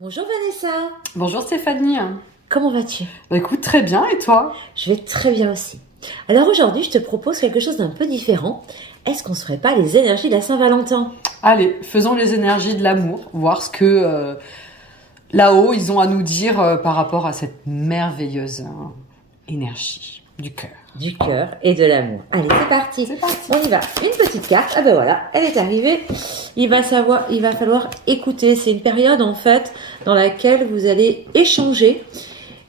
Bonjour Vanessa, Bonjour Stéphanie. comment vas-tu? Bah, écoute, très bien, et toi? Je vais très bien aussi. Alors aujourd'hui, je te propose quelque chose d'un peu différent. Est-ce qu'on ne ferait pas les énergies de la Saint-Valentin? Allez, faisons les énergies de l'amour, voir ce que là-haut ils ont à nous dire par rapport à cette merveilleuse énergie du cœur. Du cœur et de l'amour. Allez, c'est parti. C'est parti. On y va. Une petite carte. Ah ben voilà, elle est arrivée. Il va falloir écouter. C'est une période en fait dans laquelle vous allez échanger.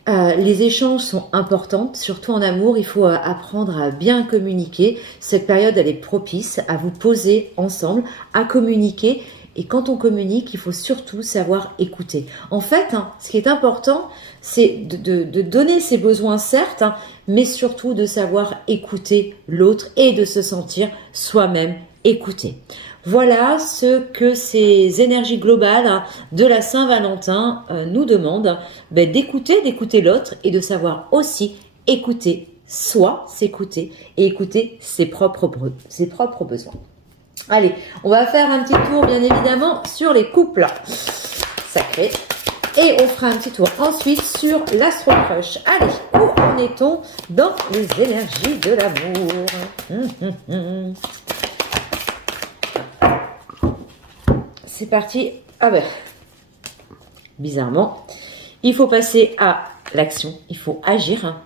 Les échanges sont importants, surtout en amour. Il faut apprendre à bien communiquer. Cette période, elle est propice à vous poser ensemble, à communiquer. Et quand on communique, il faut surtout savoir écouter. En fait, ce qui est important, c'est de donner ses besoins, certes, mais surtout de savoir écouter l'autre et de se sentir soi-même écouté. Voilà ce que ces énergies globales de la Saint-Valentin nous demandent, d'écouter l'autre et de savoir aussi écouter soi, s'écouter et écouter ses propres besoins. Allez, on va faire un petit tour bien évidemment sur les couples sacrés et on fera un petit tour ensuite sur l'Astro Crush. Allez, où en est-on dans les énergies de l'amour? C'est parti. Ah ben, bizarrement, il faut passer à l'action, il faut agir.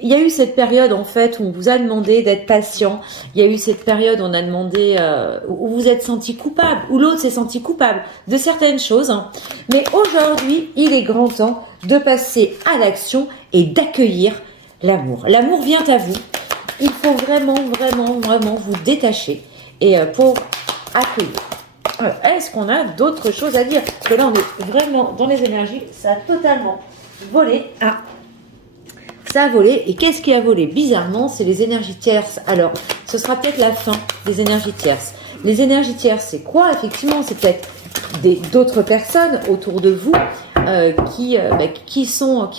Il y a eu cette période en fait où on vous a demandé d'être patient. Il y a eu cette période où on a demandé où vous êtes senti coupable, où l'autre s'est senti coupable de certaines choses. Mais aujourd'hui, il est grand temps de passer à l'action et d'accueillir l'amour. L'amour vient à vous. Il faut vraiment vous détacher et pour accueillir. Est-ce qu'on a d'autres choses à dire? Parce que là, on est vraiment dans les énergies. Ça a totalement volé. Ça a volé. Et qu'est-ce qui a volé? Bizarrement, c'est les énergies tierces. Alors, ce sera peut-être la fin des énergies tierces. Les énergies tierces, c'est quoi? Effectivement, c'est peut-être d'autres personnes autour de vous qui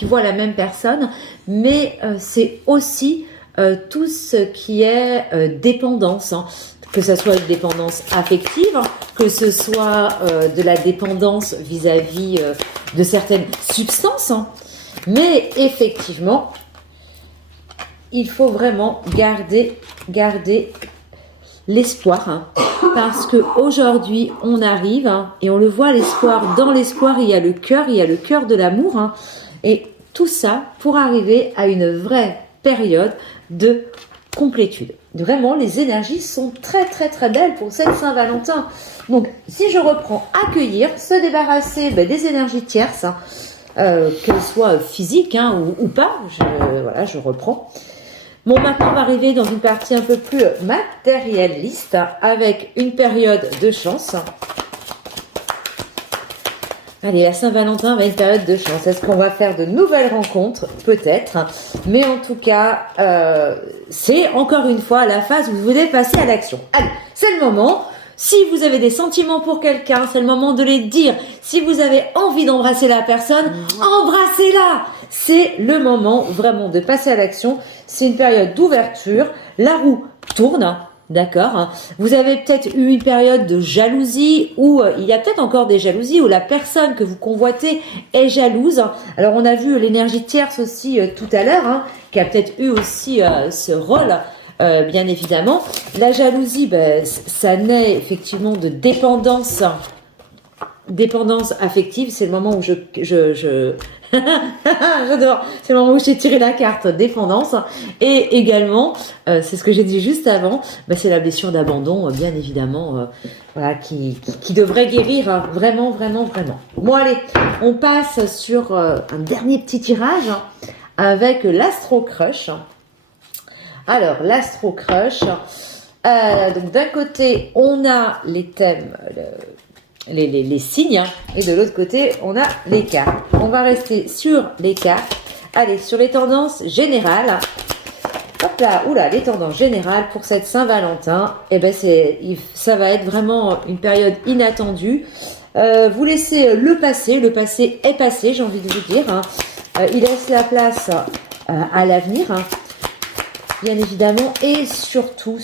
voient la même personne. Mais c'est aussi tout ce qui est dépendance. Que ce soit une dépendance affective, que ce soit de la dépendance vis-à-vis de certaines substances. Mais effectivement, il faut vraiment garder l'espoir. Parce qu'aujourd'hui, on arrive et on le voit, l'espoir. Dans l'espoir, il y a le cœur de l'amour. Et tout ça pour arriver à une vraie période de complétude. Vraiment, les énergies sont très belles pour cette Saint-Valentin. Donc, si je reprends accueillir, se débarrasser des énergies tierces, qu'elles soient physiques ou pas, je reprends. Bon, maintenant, on va arriver dans une partie un peu plus matérialiste avec une période de chance. Allez, à Saint-Valentin, va une période de chance. Est-ce qu'on va faire de nouvelles rencontres? Peut-être. Mais en tout cas, c'est encore une fois la phase où vous voulez passer à l'action. Allez, c'est le moment. Si vous avez des sentiments pour quelqu'un, c'est le moment de les dire. Si vous avez envie d'embrasser la personne, embrassez-la. C'est le moment vraiment de passer à l'action. C'est une période d'ouverture. La roue tourne. D'accord. Vous avez peut-être eu une période de jalousie ou il y a peut-être encore des jalousies où la personne que vous convoitez est jalouse. Alors on a vu l'énergie tierce aussi tout à l'heure, qui a peut-être eu aussi ce rôle, bien évidemment. La jalousie, ça naît effectivement de dépendance affective. C'est le moment où j'adore. C'est le moment où j'ai tiré la carte dépendance. Et également, c'est ce que j'ai dit juste avant, c'est la blessure d'abandon, bien évidemment, qui devrait guérir vraiment. Bon, allez, on passe sur un dernier petit tirage avec l'Astro Crush. Alors, l'Astro Crush, donc d'un côté, on a les thèmes, les signes, et de l'autre côté on a les cartes. On va rester sur les cartes. Allez, sur les tendances générales. Hop là, les tendances générales pour cette Saint-Valentin, ça va être vraiment une période inattendue. Vous laissez le passé est passé, j'ai envie de vous dire. Il laisse la place à l'avenir, bien évidemment, et surtout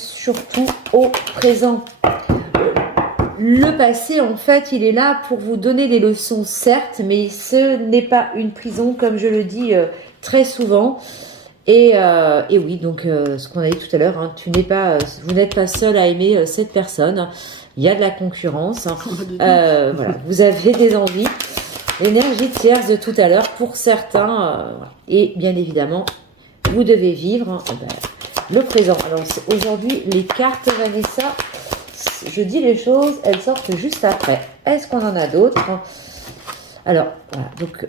au présent. Le passé, en fait, il est là pour vous donner des leçons, certes, mais ce n'est pas une prison, comme je le dis très souvent. Et oui, donc ce qu'on a dit tout à l'heure, hein, vous n'êtes pas seul à aimer cette personne. Il y a de la concurrence. Voilà, vous avez des envies. L'énergie tierce de tout à l'heure pour certains. Voilà. Et bien évidemment, vous devez vivre le présent. Alors aujourd'hui, les cartes Vanessa, je dis les choses, elles sortent juste après. Est-ce qu'on en a d'autres? Alors, voilà, donc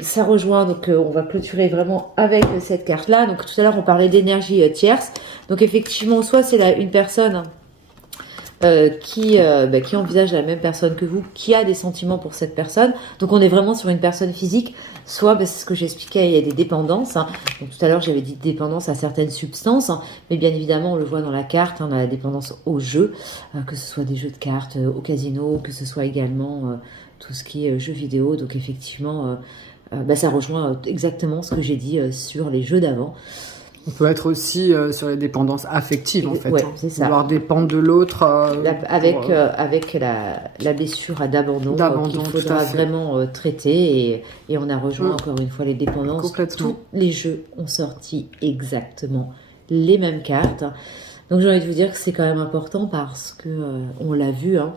ça rejoint, donc on va clôturer vraiment avec cette carte-là. Donc tout à l'heure, on parlait d'énergie tierce. Donc effectivement, soit c'est une personne qui envisage la même personne que vous, qui a des sentiments pour cette personne. Donc on est vraiment sur une personne physique, soit c'est ce que j'expliquais, il y a des dépendances. Hein. Donc tout à l'heure j'avais dit dépendance à certaines substances, hein, mais bien évidemment on le voit dans la carte, hein, on a la dépendance aux jeux, que ce soit des jeux de cartes, au casino, que ce soit également tout ce qui est jeux vidéo. Donc effectivement, ça rejoint exactement ce que j'ai dit sur les jeux d'avant. On peut être aussi sur les dépendances affectives, en fait. Ouais, hein. c'est ça. Vouloir dépendre de l'autre. Avec la blessure d'abandon qu'il faudra vraiment traiter. Et on a rejoint encore une fois les dépendances. Complètement. Tous les jeux ont sorti exactement les mêmes cartes. Donc j'ai envie de vous dire que c'est quand même important parce que on l'a vu, hein,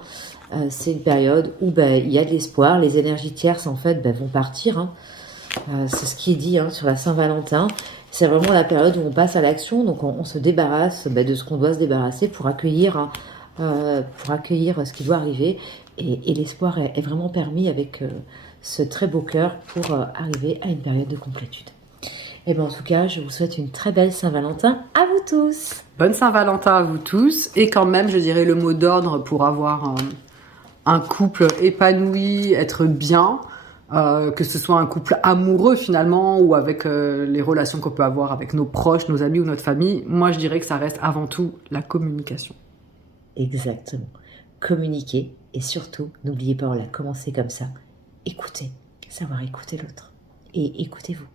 c'est une période où il y a de l'espoir. Les énergies tierces, en fait, vont partir. Hein. C'est ce qui est dit sur la Saint-Valentin. C'est vraiment la période où on passe à l'action, donc on se débarrasse de ce qu'on doit se débarrasser pour accueillir ce qui doit arriver. Et l'espoir est vraiment permis avec ce très beau cœur pour arriver à une période de complétude. Et en tout cas, je vous souhaite une très belle Saint-Valentin à vous tous. Bonne Saint-Valentin à vous tous. Et quand même, je dirais le mot d'ordre pour avoir un couple épanoui, être bien. Que ce soit un couple amoureux finalement ou avec les relations qu'on peut avoir avec nos proches, nos amis ou notre famille, moi je dirais que ça reste avant tout la communication. Exactement. Communiquer et surtout, n'oubliez pas, on l'a commencé comme ça. Écoutez, savoir écouter l'autre. Et écoutez-vous.